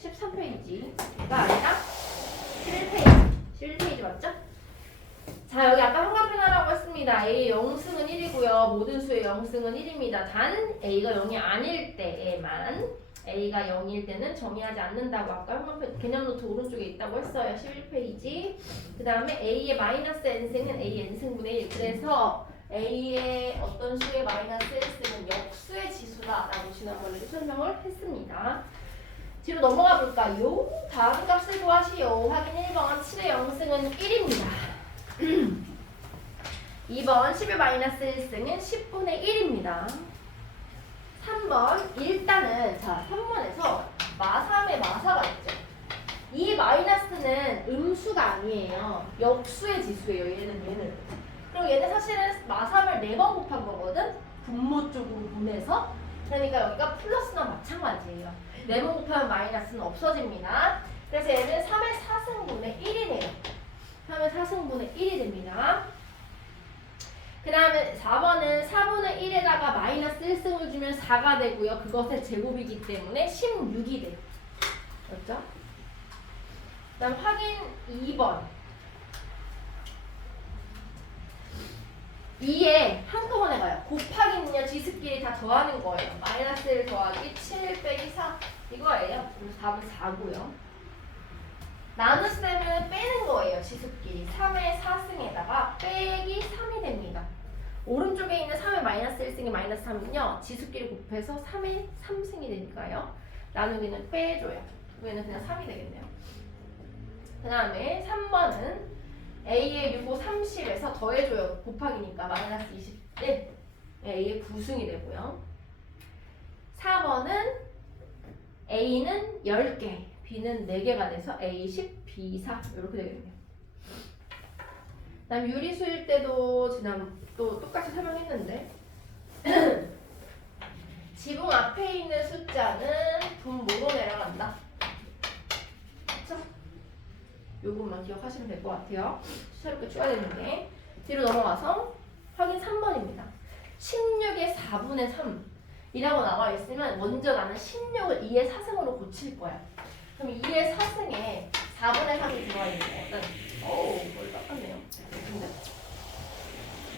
13페이지가 아니라 11페이지. 11페이지 맞죠? 자, 여기 아까 한가변화라고 했습니다. A의 영승은 1이고요. 모든 수의 영승은 1입니다. 단 A가 0이 아닐 때에만 A가 0일 때는 정의하지 않는다고 아까 한가변 개념 노트 오른쪽에 있다고 했어요. 11페이지. 그 다음에 A의 마이너스 n승은 A n승분의 1. 그래서 A의 어떤 수의 마이너스 1승은 역수의 지수다라고 지난번에 설명을 했습니다. 뒤로 넘어가 볼까요? 다음 값을 구하시오. 확인 1번 7의 영승은 1입니다. 2번 10의 마이너스 1승은 10분의 1입니다. 3번 일단은 자 3번에서 마삼의 마사가 있죠. 이 마이너스는 음수가 아니에요. 역수의 지수예요. 얘는. 그리고 얘는 사실은 마삼을 4번 곱한 거거든. 분모 쪽으로 보내서. 그러니까 여기가 플러스나 마찬가지예요. 4번 곱하면 마이너스는 없어집니다. 그래서 얘는 3의 4승분의 1이네요. 3의 4승분의 1이 됩니다. 그 다음에 4번은 4분의 1에다가 마이너스 1승을 주면 4가 되고요. 그것의 제곱이기 때문에 16이 돼요. 맞죠? 그 다음 확인 2번. 2에 한꺼번에 가요. 곱하기는요. 지수끼리 다 더하는 거예요. 마이너스 1 더하기 7 빼기 4 이거예요. 그래서 답은 4고요. 나누스 되면 빼는 거예요. 지수끼리 3의 4승에다가 빼기 3이 됩니다. 오른쪽에 있는 3의 마이너스 1승이 마이너스 3은요. 지수끼리 곱해서 3의 3승이 되니까요. 나누기는 빼줘요. 얘는 그냥 3이 되겠네요. 그 다음에 3번은 A의 6, 5, 30에서 더해줘요. 곱하기니까 마이너스 21 A의 9승이 되고요. 4번은 A는 10개 B는 4개가 돼서 A 10, B 4 이렇게 되겠네요. 그 다음 유리수일 때도 지난 또 똑같이 설명했는데 지붕 앞에 있는 숫자는 분모로 내려간다. 그쵸? 요것만 기억하시면 될 것 같아요. 새롭게 추가되는데 뒤로 넘어가서 확인 3번입니다. 16의 4분의 3이라고 나와 있으면 먼저 나는 16을 2의 4승으로 고칠 거야. 그럼 2의 4승에 4분의 3이 들어가 있는 거거든. 머리 깎았네요.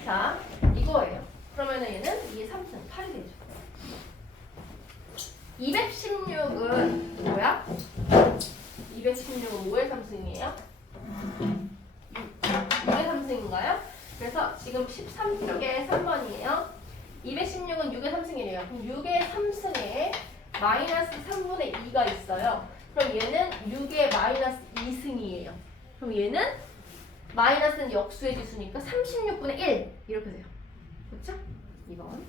자, 이거예요. 그러면은 얘는 2의 3승 8이 되죠. 216은 뭐야? 216은 5의 3승이에요? 6의 3승인가요? 그래서 지금 13쪽에 3번이에요. 216은 6의 3승이래요. 그럼 6의 3승에 마이너스 3분의 2가 있어요. 그럼 얘는 6의 마이너스 2승이에요. 그럼 얘는 마이너스는 역수의 지수니까 36분의 1 이렇게 돼요. 그렇죠? 2번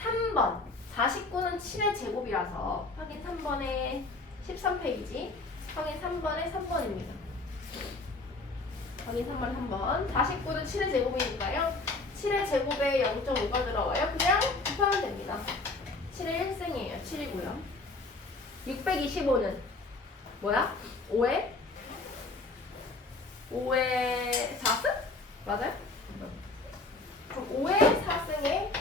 3번 49는 7의 제곱이라서 확인 3번에 13페이지 확인 3번에 3번입니다. 확인 3번에 3번 49는 7의 제곱이니까요. 7의 제곱에 0.5가 들어와요. 그냥 곱하면 됩니다. 7의 1승이에요. 7이고요. 625는 뭐야? 5의 4승? 맞아요? 그럼 5의 4승에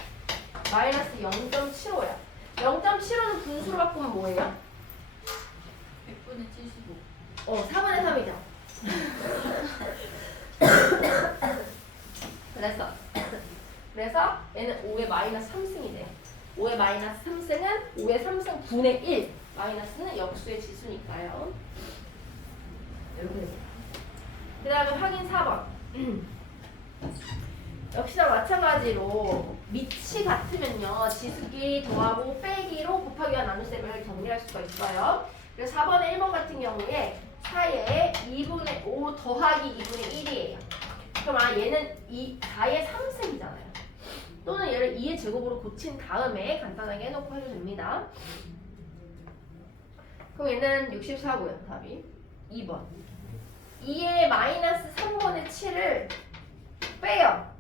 마이너스 0.75야. 0.75는 분수로 바꾸면 뭐예요? 100분의 75. 4분의 3이죠. 그래서 얘는 5의 마이너스 3승이 돼. 5의 마이너스 3승은 5의 3승 분의 1. 마이너스는 역수의 지수니까요. 이렇게 됩니다. 그 다음에 확인 4번. 역시나 마찬가지로 밑이 같으면요. 지수끼리 더하고 빼기로 곱하기와 나눗셈을 정리할 수가 있어요. 그래서 4번에 1번 같은 경우에 4에 2분의 5 더하기 2분의 1이에요. 그럼 얘는 4의 3승이잖아요. 또는 얘를 2의 제곱으로 고친 다음에 간단하게 해놓고 해도 됩니다. 그럼 얘는 64고요. 답이 2번. 2의 마이너스 3분의 7을 빼요.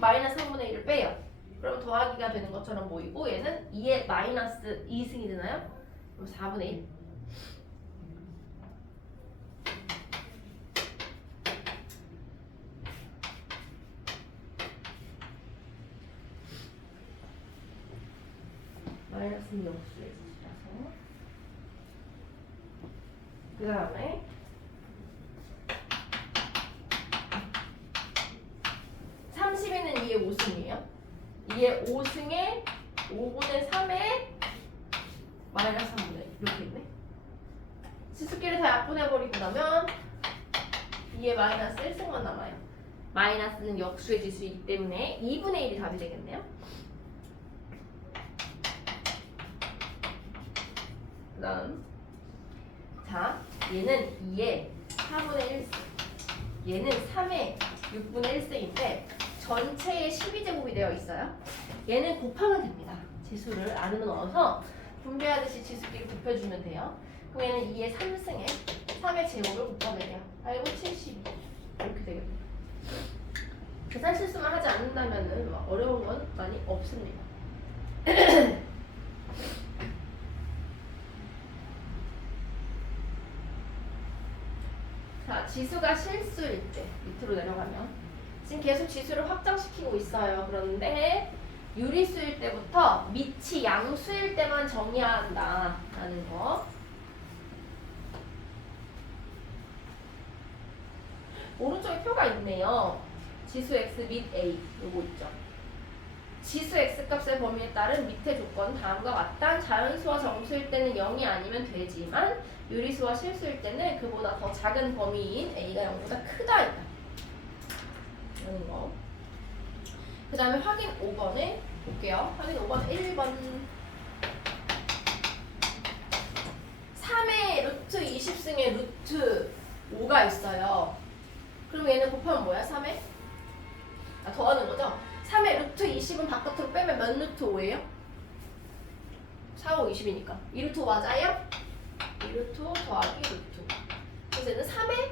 마이너스 3분의 1을 빼요. 그럼 더하기가 되는 것처럼 보이고 얘는 2의 마이너스 2승이 되나요? 그럼 4분의 1. 마이너스는 역수의 지수라서 그 다음에 32는 2의 5승이에요. 2의 5승에 5분의 3에 마이너스 3분의 이렇게 있네. 지수끼리 다 약분해버리고 나면 2의 마이너스 1승만 남아요. 마이너스는 역수의 지수이기 때문에 2분의 1이 답이 되겠네요. 그 다음 자, 얘는 2의 4분의 1승, 얘는 3의 6분의 1승인데 전체의 12제곱이 되어 있어요. 얘는 곱하면 됩니다. 지수를 안으로 넣어서 분배하듯이 지수끼리 곱해주면 돼요. 그럼 얘는 2의 3승에 3의 제곱을 곱하면 돼요. 알고 72 이렇게 되겠네요. 계산 실수만 하지 않는다면 어려운 건 많이 없습니다. 자, 지수가 실수일 때 밑으로 내려가면 지금 계속 지수를 확장시키고 있어요. 그런데 유리수일 때부터 밑이 양수일 때만 정의한다라는 거. 오른쪽에 표가 있네요. 지수 x 및 a 요거 있죠. 지수 x 값의 범위에 따른 밑의 조건 다음과 같다. 자연수와 정수일 때는 0이 아니면 되지만 유리수와 실수일 때는 그보다 더 작은 범위인 a가 0보다 크다. 이런 거. 그 다음에 확인 5번에 볼게요. 확인 5번 1번 3의 루트 20승에 루트 5가 있어요. 그럼 얘는 곱하면 뭐야? 3에? 더하는 거죠? 3의 루트 20은 바깥으로 빼면 몇 루트 5예요? 4, 5, 20이니까 2루트 5 맞아요? 2루트 5 더하기 루트 5. 그래서 얘는 3의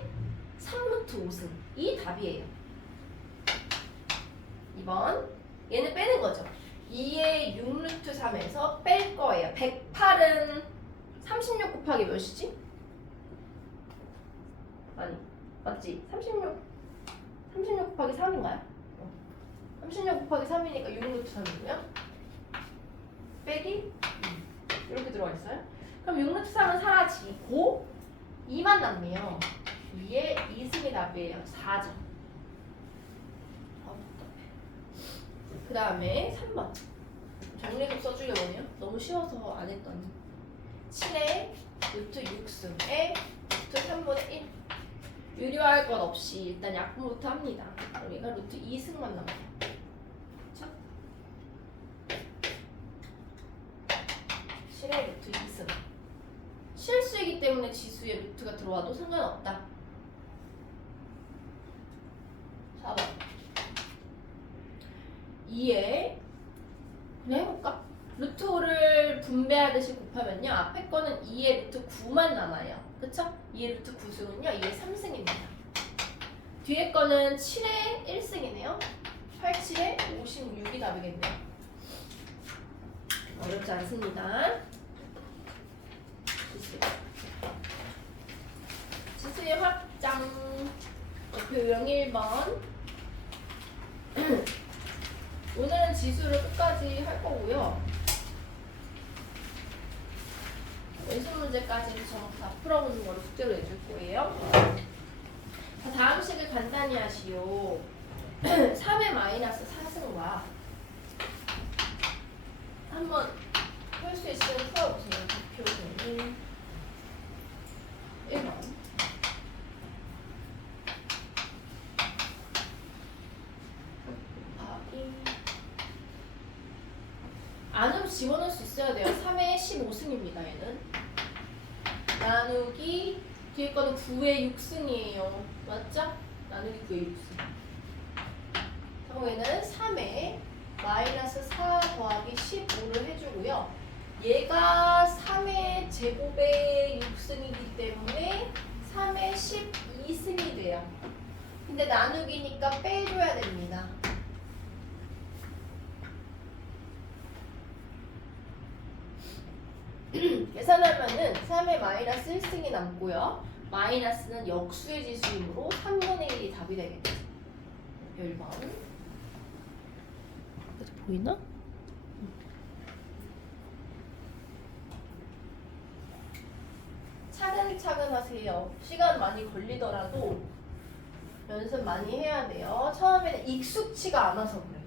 3루트 5승. 이 답이에요. 2번 얘는 빼는 거죠. 2의 6루트 3에서 뺄 거예요. 108은 36 곱하기 몇이지? 아니 맞지? 36 곱하기 3인가요? 36 곱하기 3이니까 6루트 3이고요. 빼기 이렇게 들어가 있어요. 그럼 6루트 3은 사라지고 2만 남네요. 2의 2승이 답이에요. 4점. 그 다음에 3번 정리해서 써주려고요. 너무 쉬워서 안 했더니 7의 루트 6승에 루트 3분의 1 유리화할 것 없이 일단 약분부터 합니다. 여기가 루트 2승만 남아요. 그쵸? 7의 루트 2승 실수이기 때문에 지수에 루트가 들어와도 상관없다. 4번 2에 그냥 해볼까? 루트 5를 분배하듯이 곱하면요 앞에 거는 2의 루트 9만 남아요. 그쵸? 2의 루트 9승은요 2의 3승입니다. 뒤에 거는 7의 1승이네요. 8, 7의 56이 답이겠네요. 어렵지 않습니다. 지수의 확장 교형 1번 오늘은 지수를 끝까지 할 거고요. 왼손 문제까지는 전부 다 풀어보는 거를 숙제로 내줄 거예요. 자, 다음 식을 간단히 하시오. 3의 마이너스 4승과 한번 할 수 있으면 풀어보세요. 표는 1번 안으로 집어넣을 수 있어야 돼요. 3의 15승입니다. 얘는 나누기 뒤에 거는 9의 6승이에요. 맞죠? 나누기 9의 6승. 그럼 얘는 3의 마이너스 4 더하기 15를 해주고요. 얘가 3의 제곱의 6승이기 때문에 3의 12승이 돼요. 근데 나누기니까 빼줘야 됩니다. 계산하면은 3의 마이너스 1승이 남고요. 마이너스는 역수의 지수이므로 3분의 1이 답이 되겠죠. 1번. 보이나? 차근 차근차근하세요. 시간 많이 걸리더라도 연습 많이 해야 돼요. 처음에는 익숙치가 않아서 그래.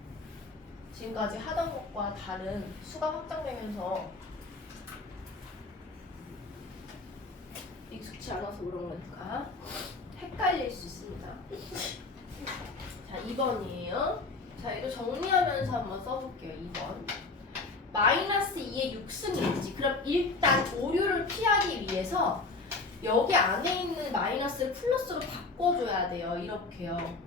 지금까지 하던 것과 다른 수가 확장되면서 익숙치 않아서 그런 거니까 헷갈릴 수 있습니다. 자, 2번이에요. 자, 이거 정리하면서 한번 써볼게요. 2번. 마이너스 2의 6승이지. 그럼 일단 오류를 피하기 위해서 여기 안에 있는 마이너스를 플러스로 바꿔줘야 돼요. 이렇게요.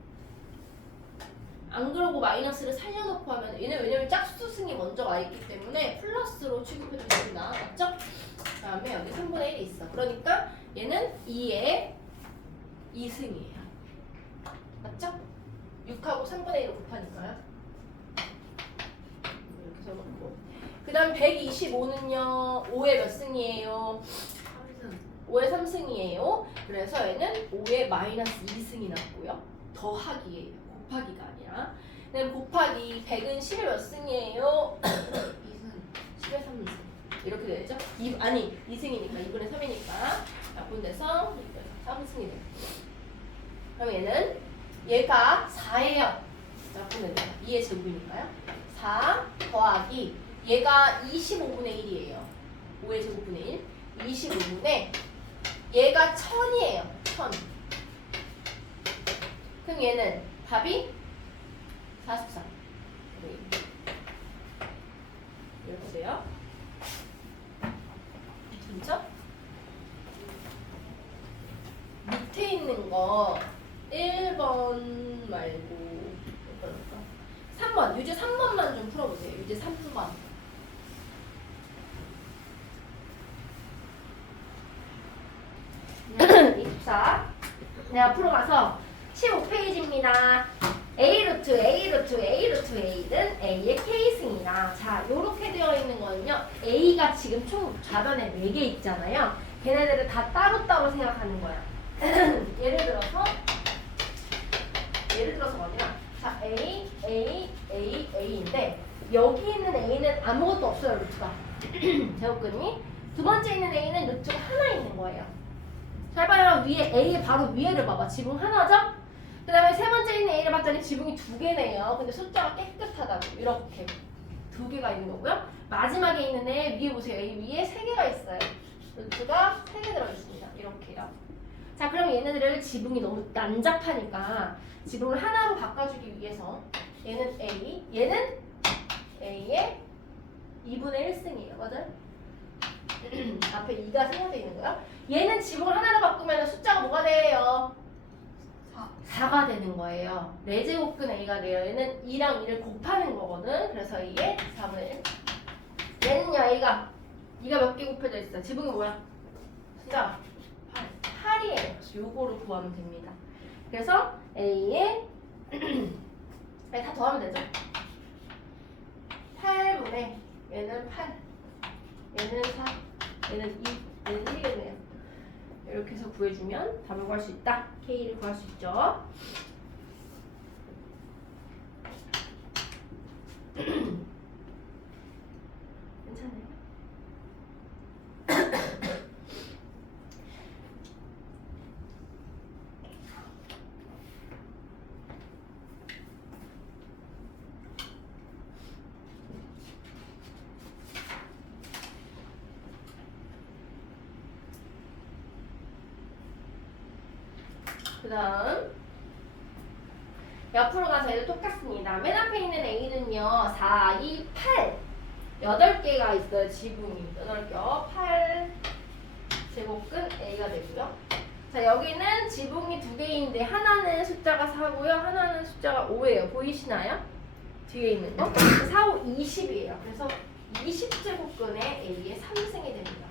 안 그러고 마이너스를 살려놓고 하면 얘는 왜냐면 짝수승이 먼저 와 있기 때문에 플러스로 취급해주겠습니다. 맞죠? 그 다음에 여기 3분의 1이 있어. 그러니까 얘는 2의 2승이에요. 맞죠? 6하고 3분의 1을 곱하니까요. 이렇게 써놓고 그 다음 125는요 5의 몇 승이에요? 5의 3승이에요. 그래서 얘는 5의 마이너스 2승이 났고요. 더하기예요. 곱하기가 아니라. 그다음 곱하기 100은 10의 몇 승이에요? 2승. 10의 3승. 이렇게 되죠? 아니 2승이니까 2분의 3이니까 약분돼서 3승이 돼요. 그럼 얘는 얘가 4예요. 약분된다. 2의 제곱이니까요. 4 더하기 얘가 25분의 1이에요. 5의 제곱분의 1. 25분의 얘가 1000이에요. 1000. 그럼 얘는 답이 44. 이렇게 돼요. 진짜? 밑에 있는 거 1번 말고 3번. 유제 3번만 좀 풀어보세요. 유제 3번. 24. 내가 풀어가서 15페이지입니다. A 루트 A는 A의 K승이다. 자, 요렇게 되어 있는 거는요. A가 지금 총 좌변에 4개 있잖아요. 걔네들을 다 따로따로 생각하는 거야. 예를 들어서 뭐냐? 자, A인데 여기 있는 A는 아무것도 없어요. 루트가. 제곱근이. 두 번째 있는 A는 루트가 하나 있는 거예요. 잘 봐요. 위에 A의 바로 위에를 봐봐. 지붕 하나죠? 그 다음에 세 번째 있는 A를 봤더니 지붕이 2개네요. 근데 숫자가 깨끗하다고. 이렇게 2개가 있는 거고요. 마지막에 있는 애 위에 보세요. A 위에 3개가 있어요. 루트가 3개 들어있습니다. 이렇게요. 자, 그럼 얘네들을 지붕이 너무 난잡하니까 지붕을 하나로 바꿔주기 위해서 얘는 A, 얘는 A의 2분의 1승이에요. 맞아요? 앞에 2가 생략되어 있는 거야. 얘는 지붕을 하나로 바꾸면 숫자가 뭐가 돼요? 4가 되는 거예요. 4제곱근 A가 돼요. 얘는 2랑 2를 곱하는 거거든. 그래서 A의 4분의 1. 얘는요, A가 2가 몇 개 곱해져 있어요? 지붕이 뭐야? 숫자 8이에요. 요거를 구하면 됩니다. 그래서 A의 다 더하면 되죠? 8분의 얘는 8, 얘는 4, 얘는 2, 얘는 1이겠네요. 이렇게 해서 구해주면 답을 구할 수 있다. K를 구할 수 있죠. 괜찮아요? 그 다음 옆으로 가서 얘도 똑같습니다. 맨 앞에 있는 A는요 4, 2, 8 8개가 있어요. 지붕이 8개 8 제곱근 A가 되고요. 자, 여기는 지붕이 2개인데 하나는 숫자가 4고요 하나는 숫자가 5예요. 보이시나요? 뒤에 있는 거 4, 5, 20이에요. 그래서 20제곱근의 A의 3승이 됩니다.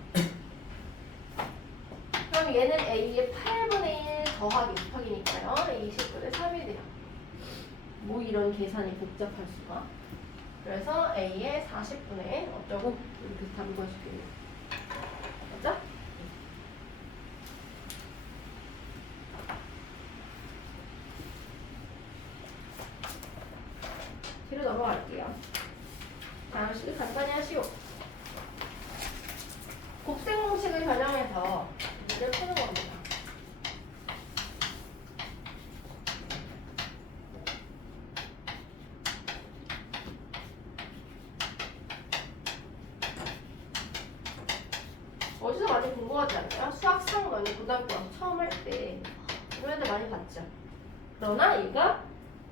그럼 얘는 A의 8분의 1 더하기 곱하기니까요. 20분의 3이 돼요. 뭐 이런 계산이 복잡할 수가. 그래서 A의 40분의 어쩌고 이렇게 답을 구해줄게요. 맞죠? 뒤로 넘어갈게요. 다음 시도 간단히 하시오. 곱셈 공식을 변형해서 문제를 풀어 어디서 많이 본 거 같지 않아요? 수학 3학년에 고등학교 와서 처음 할 때 이런 애들 많이 봤죠. 그러나 얘가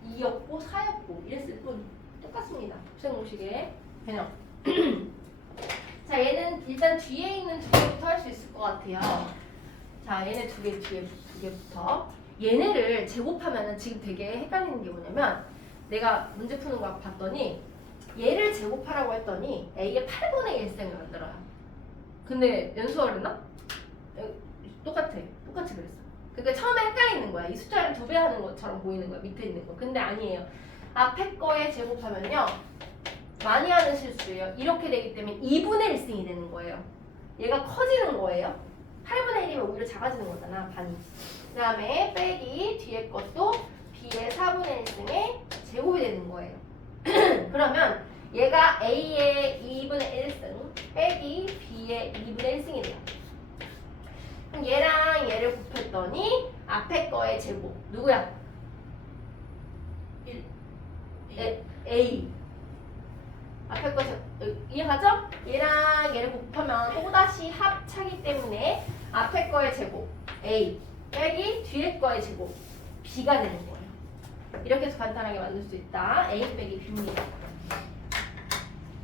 2였고 4였고 이랬을 뿐 똑같습니다. 곱셈공식의 개념. 자, 얘는 일단 뒤에 있는 두 개부터 할 수 있을 것 같아요. 자, 얘네 두 개부터 얘네를 제곱하면은 지금 되게 헷갈리는 게 뭐냐면 내가 문제 푸는 거 봤더니 얘를 제곱하라고 했더니 A의 8분의 1셈을 만들어요. 근데 연수가 그랬나? 똑같이 그랬어. 그러니까 처음에 헷갈리는 거야. 이 숫자를 2배 하는 것처럼 보이는 거야. 밑에 있는 거. 근데 아니에요. 앞에 거에 제곱하면요. 많이 하는 실수예요. 이렇게 되기 때문에 2분의 1승이 되는 거예요. 얘가 커지는 거예요. 8분의 1이면 오히려 작아지는 거잖아. 반이. 그 다음에 빼기 뒤에 것도 B의 4분의 1승의 제곱이 되는 거예요. 그러면 얘가 A의 2분의 1승 빼기 B의 2분의 1승이 돼요. 그럼 얘랑 얘를 곱했더니 앞에 거의 제곱 누구야? 1. A. 앞에 거 이해가죠? 얘랑 얘를 곱하면 또다시 합차기 때문에 앞에 거의 제곱 A 빼기 뒤에 거의 제곱 B가 되는 거예요. 이렇게 해서 간단하게 만들 수 있다. A 빼기 B입니다.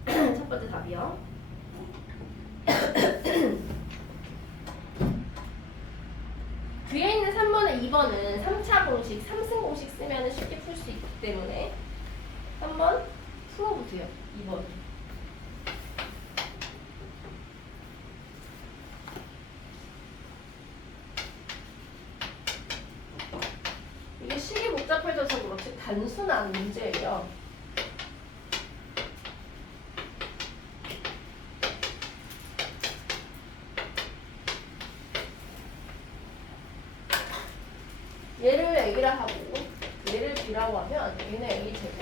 첫 번째 답이요. 뒤에 있는 3번에 2번은 3차 공식, 3승 공식 쓰면 쉽게 풀 수 있기 때문에 한번 풀어보세요. 2번. 이게 식이 복잡해져서 그렇지 단순한 문제예요. 얘를 A라 하고 얘를 B라고 하면 얘는 A 제곱,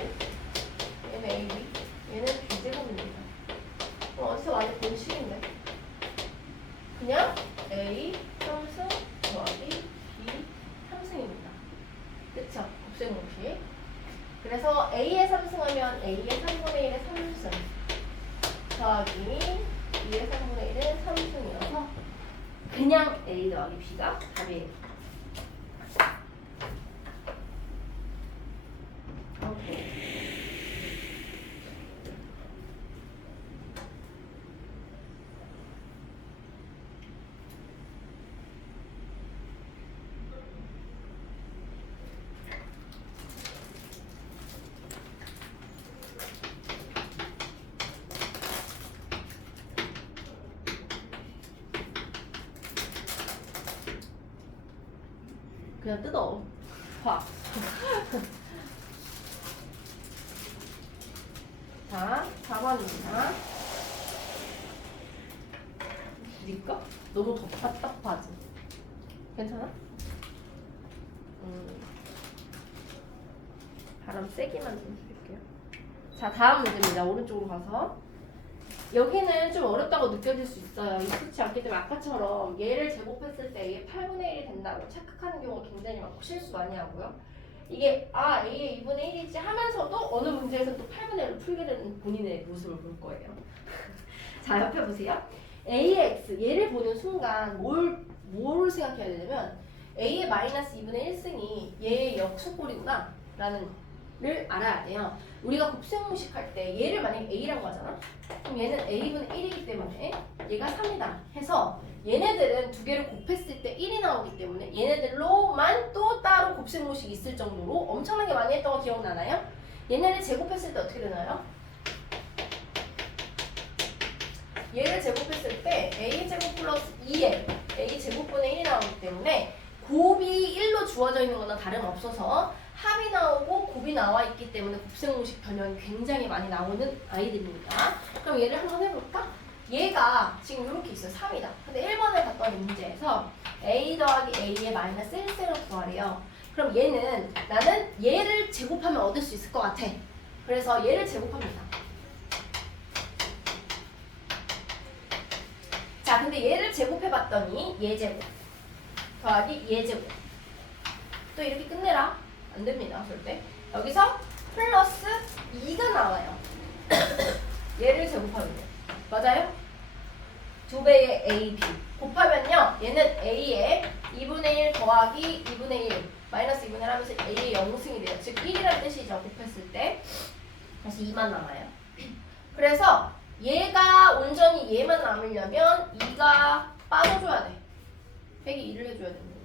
얘는 AB, 얘는 B 제곱입니다. 어디서 많이 본 식인데 그냥 A 3승 더하기 B 3승입니다. 그쵸? 곱셈공식. 그래서 A의 3승하면 A의 3분의 1의 3승 더하기 B의 3분의 1의 3승이어서 그냥 A 더하기 B가 답이에요. 그냥 뜯어. 봐. 자, 4번입니다. 줄일까? 너무 답답하지? 괜찮아? 바람 세게만 좀 줄일게요. 자, 다음 문제입니다. 오른쪽으로 가서. 여기는 좀 어렵다고 느껴질 수 있어요. 익숙치 않기 때문에 아까처럼 얘를 제곱했을 때 A의 8분의 1이 된다고 착각하는 경우가 굉장히 많고 실수 많이 하고요. 이게 A의 2분의 1이지 하면서도 어느 문제에서 또 8분의 1을 풀게 되는 본인의 모습을 볼 거예요. 자, 옆에 보세요. A의 X, 얘를 보는 순간 뭘 생각해야 되냐면 A의 마이너스 2분의 1승이 얘의 역수꼴이구나 라는 를 알아야 돼요. 우리가 곱셈공식 할 때 얘를 만약에 A라고 하잖아? 그럼 얘는 A분의 1이기 때문에 얘가 3이다 해서 얘네들은 두 개를 곱했을 때 1이 나오기 때문에 얘네들로만 또 따로 곱셈공식이 있을 정도로 엄청나게 많이 했던 거 기억나나요? 얘네를 제곱했을 때 어떻게 되나요? 얘를 제곱했을 때 A제곱 플러스 2에 A제곱분의 1이 나오기 때문에 곱이 1로 주어져 있는 거나 다름없어서 합이 나오고 곱이 나와 있기 때문에 곱셈공식 변형이 굉장히 많이 나오는 아이들입니다. 그럼 얘를 한번 해볼까? 얘가 지금 이렇게 있어요. 3이다. 근데 1번에 갔던 문제에서 A 더하기 A의 마이너스 1승을 구하래요. 그럼 얘는 나는 얘를 제곱하면 얻을 수 있을 것 같아. 그래서 얘를 제곱합니다. 자, 근데 얘를 제곱해봤더니 얘 제곱 더하기 얘 제곱 또 이렇게 끝내라. 안 됩니다. 절대. 여기서 플러스 2가 나와요. 얘를 제곱하면 돼요. 맞아요? 2배의 AB 곱하면요 얘는 A에 2분의 1 더하기 2분의 1 마이너스 2분의 1 하면서 A의 영승이 돼요. 즉 1이라는 뜻이죠. 곱했을 때. 그래서 2만 남아요. 그래서 얘가 온전히 얘만 남으려면 2가 빠져줘야 돼. 빼기 2를 해줘야 됩니다.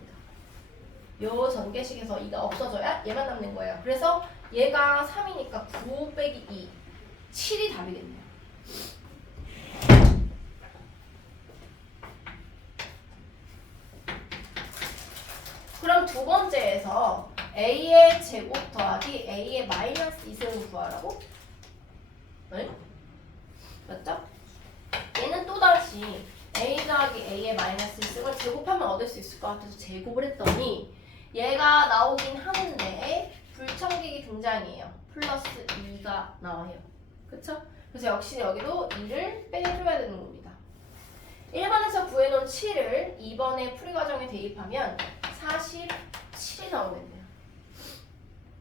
요 전개식에서 2가 없어져야 얘만 남는 거예요. 그래서 얘가 3이니까 9 빼기 2 7이 답이겠네요. 그럼 두 번째에서 A의 제곱 더하기 A의 마이너스 2승을 구하라고? 네? 맞죠? 얘는 또다시 A 더하기 A의 마이너스 2승을 제곱하면 얻을 수 있을 것 같아서 제곱을 했더니 얘가 나오긴 하는데 불청객이 등장이에요. 플러스 2가 나와요. 그쵸? 그래서 역시 여기도 2를 빼줘야 되는 겁니다. 1번에서 구해놓은 7을 2번의 풀이 과정에 대입하면 47이 나오겠네요.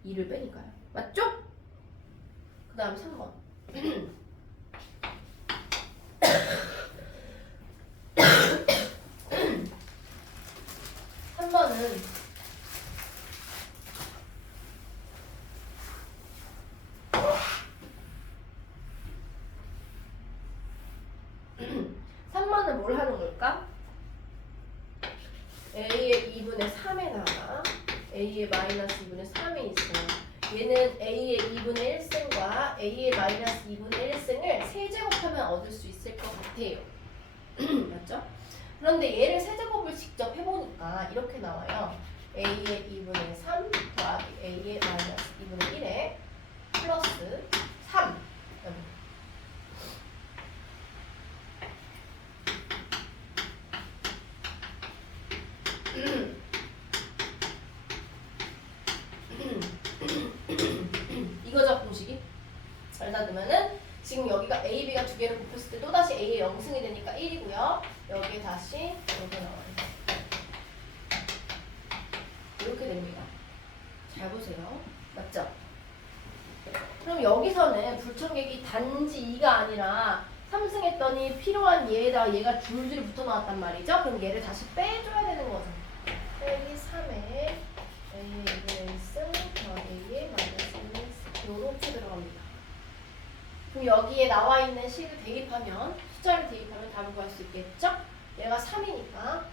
2를 빼니까요. 맞죠? 그 다음 3번. 3번은 3번은 뭘 하는 걸까? A의 2분의 3에다가 A의 마이너스 2분의 3이 있어요. 얘는 A의 2분의 1승과 A의 마이너스 2분의 1승을 세제곱하면 얻을 수 있을 것 같아요. 맞죠? 그런데 얘를 세제곱을 직접 해보니까 이렇게 나와요. A의 2분의 3 더하기 A의 마이너스 2분의 1에 플러스 3 이거죠 공식이? 잘 닫으면은 지금 여기가 A, B가 두 개를 곱했을 때 또다시 A의 영승이 되니까 1이고요. 여기에 다시 이렇게 나와요. 이렇게 됩니다. 잘 보세요. 맞죠? 그럼 여기서는 불청객이 단지 2가 아니라 3승 했더니 필요한 얘에다가 얘가 줄줄이 붙어 나왔단 말이죠? 그럼 얘를 다시 빼줘야 되는 거죠. 빼기 3에 A의 2분의 1승 더하기 A의 마이너스 1승 요렇게 들어갑니다. 그럼 여기에 나와 있는 식을 대입하면 숫자를 대입하면 답을 구할 수 있겠죠? 얘가 3이니까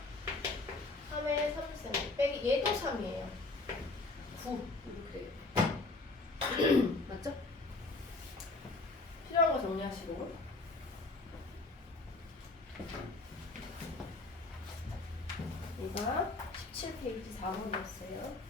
3의 3승 빼기 얘도 3이에요. 9 이렇게 맞죠? 필요한 거 정리하시고 얘가 17페이지 4번이었어요.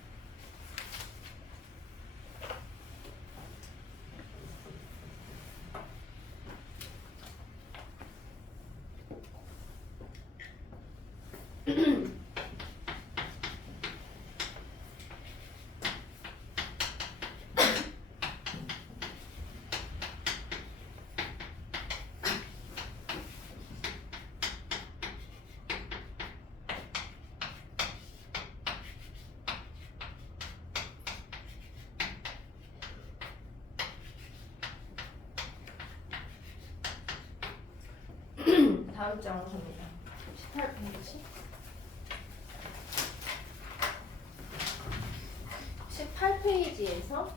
다음 장 오십니다. 18페이지 18페이지에서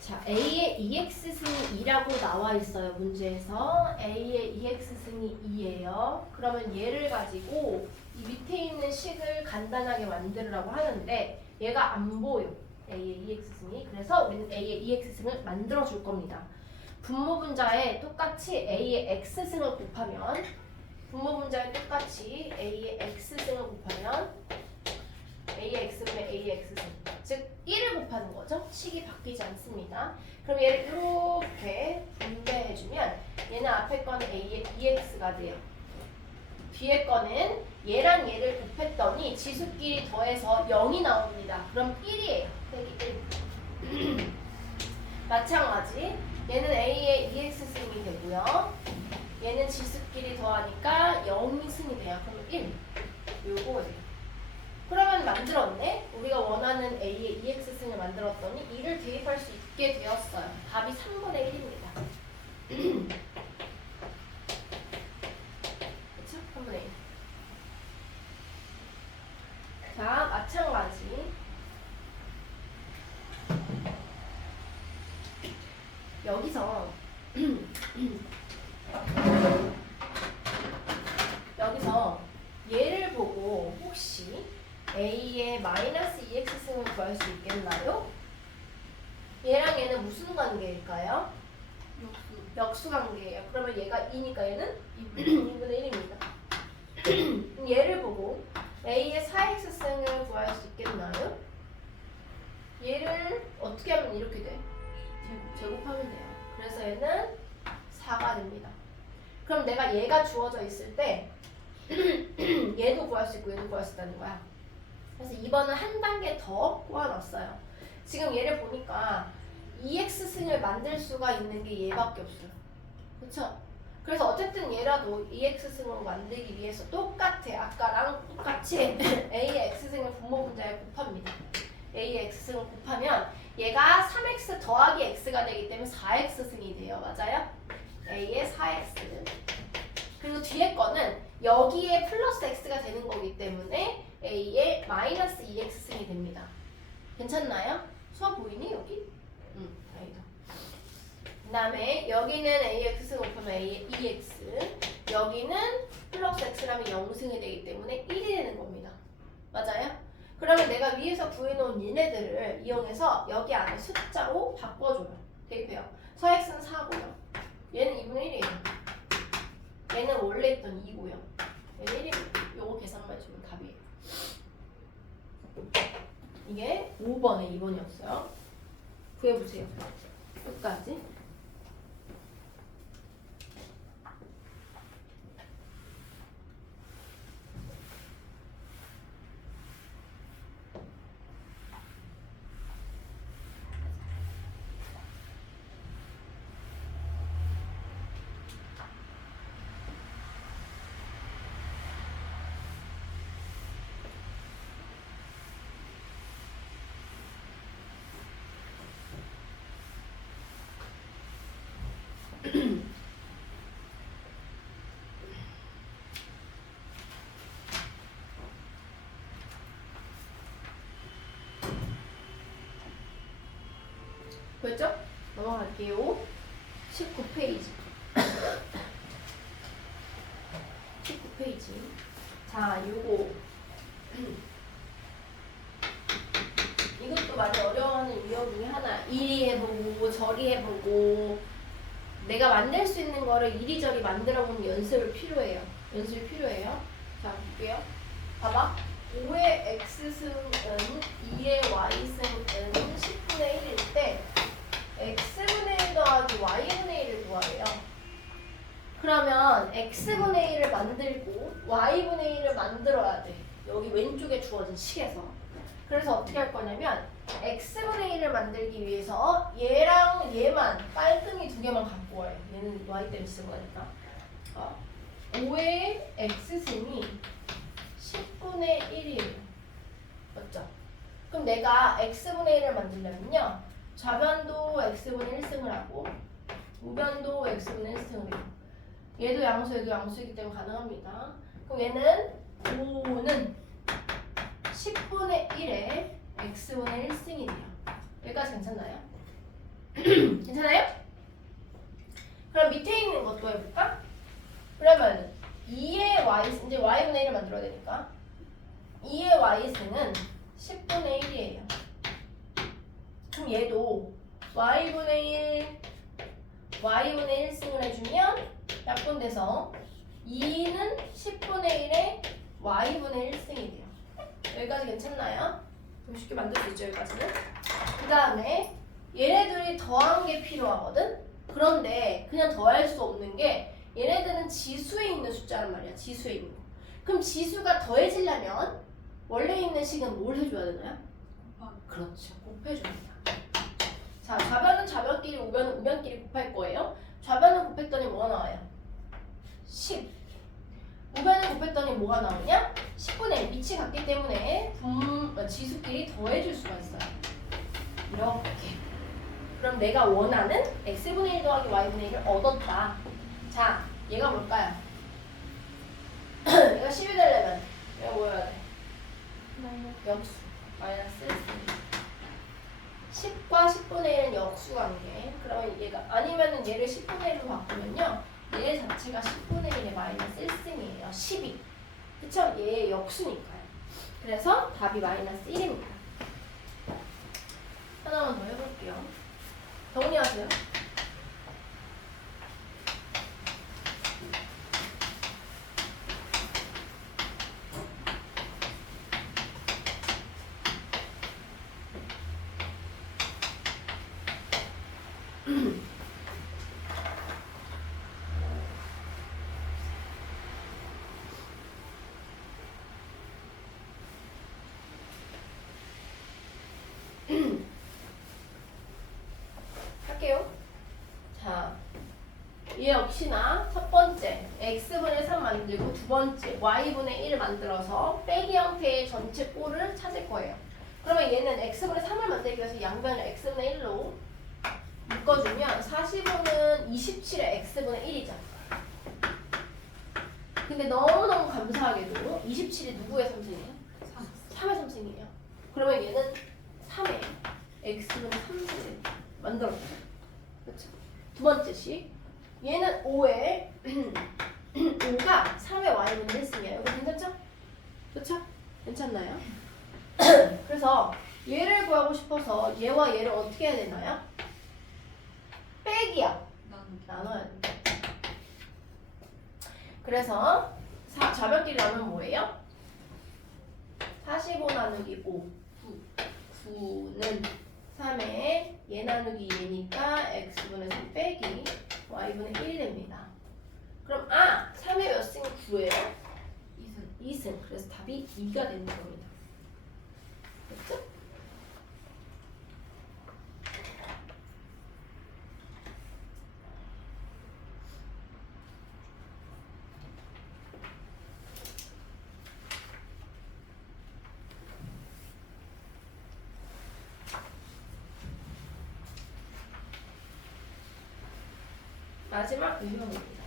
자 A의 EX승이 2라고 나와 있어요. 문제에서 A의 EX승이 2예요. 그러면 얘를 가지고 이 밑에 있는 식을 간단하게 만들으라고 하는데 얘가 안 보여. A의 EX승이. 그래서 우리는 A의 EX승을 만들어 줄 겁니다. 분모분자에 똑같이 A의 X승을 곱하면 분모분자에 똑같이 A의 X승을 곱하면 A의 X분의 A의 X승 즉 1을 곱하는 거죠. 식이 바뀌지 않습니다. 그럼 얘를 이렇게 분배해주면 얘는 앞에 거는 A의 EX가 돼요. 뒤에 거는 얘랑 얘를 곱했더니 지수끼리 더해서 0이 나옵니다. 그럼 1이에요. 빼기 1 마찬가지 얘는 A의 EX승이 되고요. 얘는 지수끼리 더하니까 0이 승이 돼요. 그러면 1. 요거예요. 그러면 만들었네? 우리가 원하는 A의 EX승을 만들었더니 2를 대입할 수 있게 되었어요. 답이 3분의 1입니다. 여기서 여기서 얘를 보고 혹시 a의 마이너스 2x승을 구할 수 있겠나요? 얘랑 얘는 무슨 관계일까요? 역수 역수 관계예요. 그러면 얘가 2니까 얘는 2분 2분의 1입니다. 얘를 보고 a의 4x승을 구할 수 있겠나요? 얘를 어떻게 하면 이렇게 돼? 제곱하면 돼요. 그래서 얘는 4가 됩니다. 그럼 내가 얘가 주어져 있을 때 얘도 구할 수 있고 얘도 구할 수 있다는 거야. 그래서 2번은 한 단계 더 꼬아놨어요. 지금 얘를 보니까 2x승을 만들 수가 있는 게 얘밖에 없어요. 그쵸? 그래서 어쨌든 얘라도 2x승으로 만들기 위해서 똑같아. 아까랑 똑같이 a의 x승을 분모 분자에 곱합니다. a의 x승을 곱하면 얘가 3x 더하기 x가 되기 때문에 4x승이 돼요. 맞아요? a의 4x. 그리고 뒤에 거는 여기에 플러스 x가 되는 거기 때문에 a의 마이너스 2x승이 됩니다. 괜찮나요? 수학 보이니 여기? 다행이다. 그 다음에 여기는 ax승 곱하면 a 2x, 여기는 플러스 x라면 0승이 되기 때문에 1이 되는 겁니다. 맞아요? 그러면 내가 위에서 구해놓은 얘네들을 이용해서 여기 안에 숫자로 바꿔줘요. 대입해요. 서x는 4고요. 얘는 2분의 1이에요. 얘는 원래 있던 2고요. 얘는 1입니다. 요거 계산만 해주면 답이에요. 이게 5번에 2번이었어요. 구해보세요. 끝까지. 보였죠? 넘어갈게요. 19페이지. 19페이지. 자, 요거. 이것도 많이 어려워하는 유형 중에 하나. 이리 해보고 저리 해보고 내가 만들 수 있는 거를 이리저리 만들어보는 연습이 필요해요. 자, 볼게요. 봐봐. 5의 x승은 2의 y승은 10분의 1일 때 x분의 1 더하기 y분의 1을 구하래요. 그러면 x분의 1을 만들고 y분의 1을 만들어야 돼. 여기 왼쪽에 주어진 식에서. 그래서 어떻게 할 거냐면 x분의 1을 만들기 위해서 얘랑 얘만 빨등이 두 개만 갖고 와요. 얘는 y 때문에 쓴 거니까. 5의 x승이 10분의 1이에요. 맞죠? 그럼 내가 x분의 1을 만들려면요. 좌변도 x분의 1승을 하고 우변도 x분의 1승을 해요. 얘도 양수, 얘도 양수이기 때문에 가능합니다. 그럼 얘는 5는 10분의 1에 x분의 1승이 돼요. 여기까지 괜찮나요? 괜찮아요? 그럼 밑에 있는 것도 해볼까? 그러면 2의 y, 이제 y분의 1을 만들어야 되니까 2의 y승은 10분의 1이에요. 그럼 얘도 y분의 1승을 해주면 약분돼서 2는 10분의 1에 y분의 1승이 돼요. 여기까지 괜찮나요? 좀 쉽게 만들 수 있죠, 여기까지는. 그 다음에 얘네들이 더한 게 필요하거든? 그런데 그냥 더할 수 없는 게 얘네들은 지수에 있는 숫자란 말이야. 지수에 있는 거. 그럼 지수가 더해지려면 원래 있는 식은 뭘 해줘야 되나요? 그렇죠. 곱해줍니다. 자, 좌변은 좌변끼리, 우변은 우변끼리 곱할 거예요. 좌변을 곱했더니 뭐가 나와요? 10. 우변을 곱했더니 뭐가 나오냐? 10분의 1. 밑이 같기 때문에 지수끼리 더해줄 수가 있어요. 이렇게. 그럼 내가 원하는 x분의 1 더하기 y분의 1을 얻었다. 자, 얘가 뭘까요? 얘가 10이 되려면 얘가 뭐 해야 돼? 역수. 마이너스 1. 10과 10분의 1은 역수관계. 그러면 얘가 아니면은 얘를 10분의 1로 바꾸면요. 얘 자체가 10분의 1의 마이너스 1승이에요. 12. 그쵸? 얘 역수니까요. 그래서 답이 마이너스 1입니다. 하나만 더 해볼게요. 정리하세요. 할게요. 자, 얘 역시나 첫 번째 x분의 3 만들고 두 번째 y분의 1 만들어서 빼기 형태의 전체 꼴을 찾을 거예요. 그러면 얘는 x분의 3을 만들기 위해서 양변을 x분의 1로 묶어주면 45는 27의 x분의 1이죠. 근데 너무너무 감사하게도 27이 누구의 3승이에요? 3의 3승이에요. 그러면 얘는 3의 x분의 3승을 만들어줘요. 그렇죠? 두 번째 식 얘는 5에 5가 3의 y분의 1승이에요. 이거 괜찮죠? 그렇죠? 괜찮나요? 그래서 얘를 구하고 싶어서 얘와 얘를 어떻게 해야 되나요? 빼기야. 나눠야 돼. 그래서 좌변끼리 나누면 뭐예요? 45 나누기 5 9는 3에 얘 나누기 얘니까 x분의 3 빼기 y분의 1이 됩니다. 그럼 3의 몇 승? 9예요? 2승. 그래서 답이 2가 되는 겁니다. 됐죠? 마지막 유형입니다.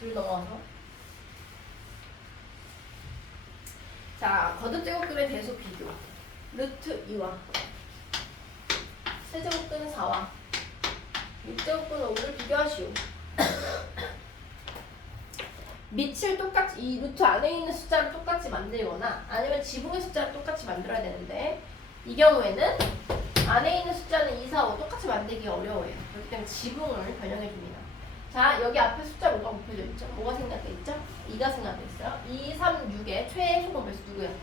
줄 넘어서 자, 거듭제곱근의 대수 비교 루트 2와 세제곱근은 4와 6제곱근은 5를 비교하시오. 밑을 똑같이 이 루트 안에 있는 숫자를 똑같이 만들거나 아니면 지붕의 숫자를 똑같이 만들어야 되는데 이 경우에는 안에 있는 숫자는 2, 4, 5 똑같이 만들기가 어려워요. 그렇기 때문에 지붕을 변형해 줍니다. 자, 여기 앞에 숫자 뭐가 곱해져 있죠? 뭐가 생략돼 있죠? 2가 생략돼 있어요. 2, 3, 6의 최소공 배수 누구예요?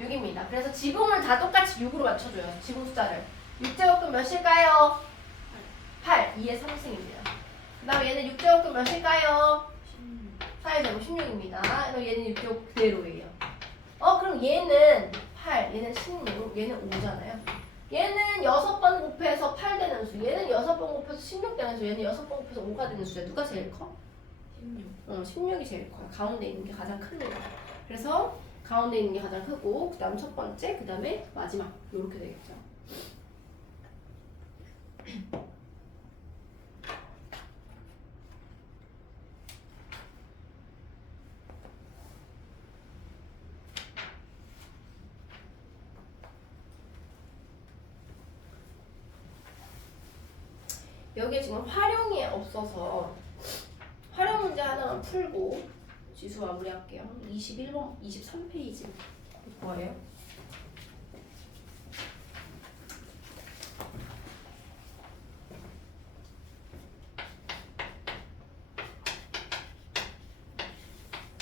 6입니다. 그래서 지붕을 다 똑같이 6으로 맞춰줘요. 지붕 숫자를. 6제곱근 몇일까요? 8. 2의 3승입니다. 그 다음에 얘는 6제곱근 몇일까요? 4의 제곱 16입니다. 그럼 얘는 6제곱 그대로예요. 그럼 얘는 8, 얘는 16, 얘는 5잖아요. 얘는 6번 곱해서 8 되는 수, 얘는 6번 곱해서 16 되는 수, 얘는 6번 곱해서 5가 되는 수야. 누가 제일 커? 16. 16이 제일 커요. 가운데 있는 게 가장 큽니다. 그래서 가운데 있는 게 가장 크고 그 다음 첫 번째, 그 다음에 마지막 이렇게 되겠죠. 여기에 지금 활용이 없어서 활용 문제 하나만 풀고 지수 마무리할게요. 21번, 23페이지 뭐예요?